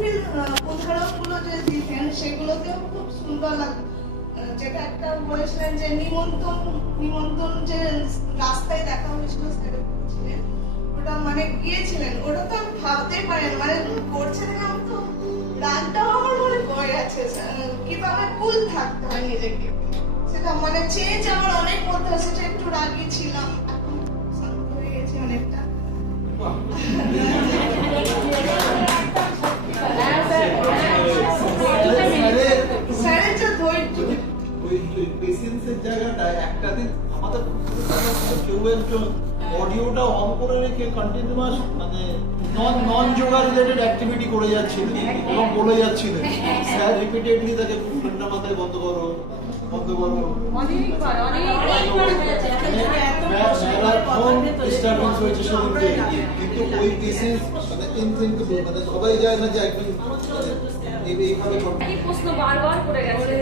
Fulfil উদাহরণগুলো যে দিতেন সেগুলোতেও খুব সুন্দর লাগে। যেটা একটা বলেছিলেন যে নিমন্ত্রণ যে রাস্তায় দেখা হয়েছিল ছিলেন, ওটা মানে গিয়েছিলেন, ওটা তো আমি ভাবতেই পারেন মানে করছে দেখে আমি তো রানটাও আমার মনে পড়ে আছে কিভাবে কুল থাকতে হয় নিজেকে। সেটা মানে চেঞ্জ আমার অনেক মধ্যে হয়েছে, যে একটু রাগী ছিলাম, এখন শান্ত হয়ে গেছি অনেকটা। স্যারের যে ধৈর্য, ওই পেশেন্সের জায়গাটা একটা দিন আমাদের কেউ একজন অডিওটা অন করে রেখে কন্টিনিউয়াস মানে নন যোগা রিলেটেড অ্যাক্টিভিটি করে যাচ্ছিলেন এবং বলে যাচ্ছিলেন, স্যার রিপিটেডলি তাকে ঠান্ডা মাথায় বন্ধ করো ডিস্টারবেন্স হয়েছে শুরুতে, কিন্তু ওই পেশেন্স মানে ইনথিঙ্কেবল, মানে সবাই যায় না যে একদম এইভাবে প্রশ্ন বারবার করে গেছে।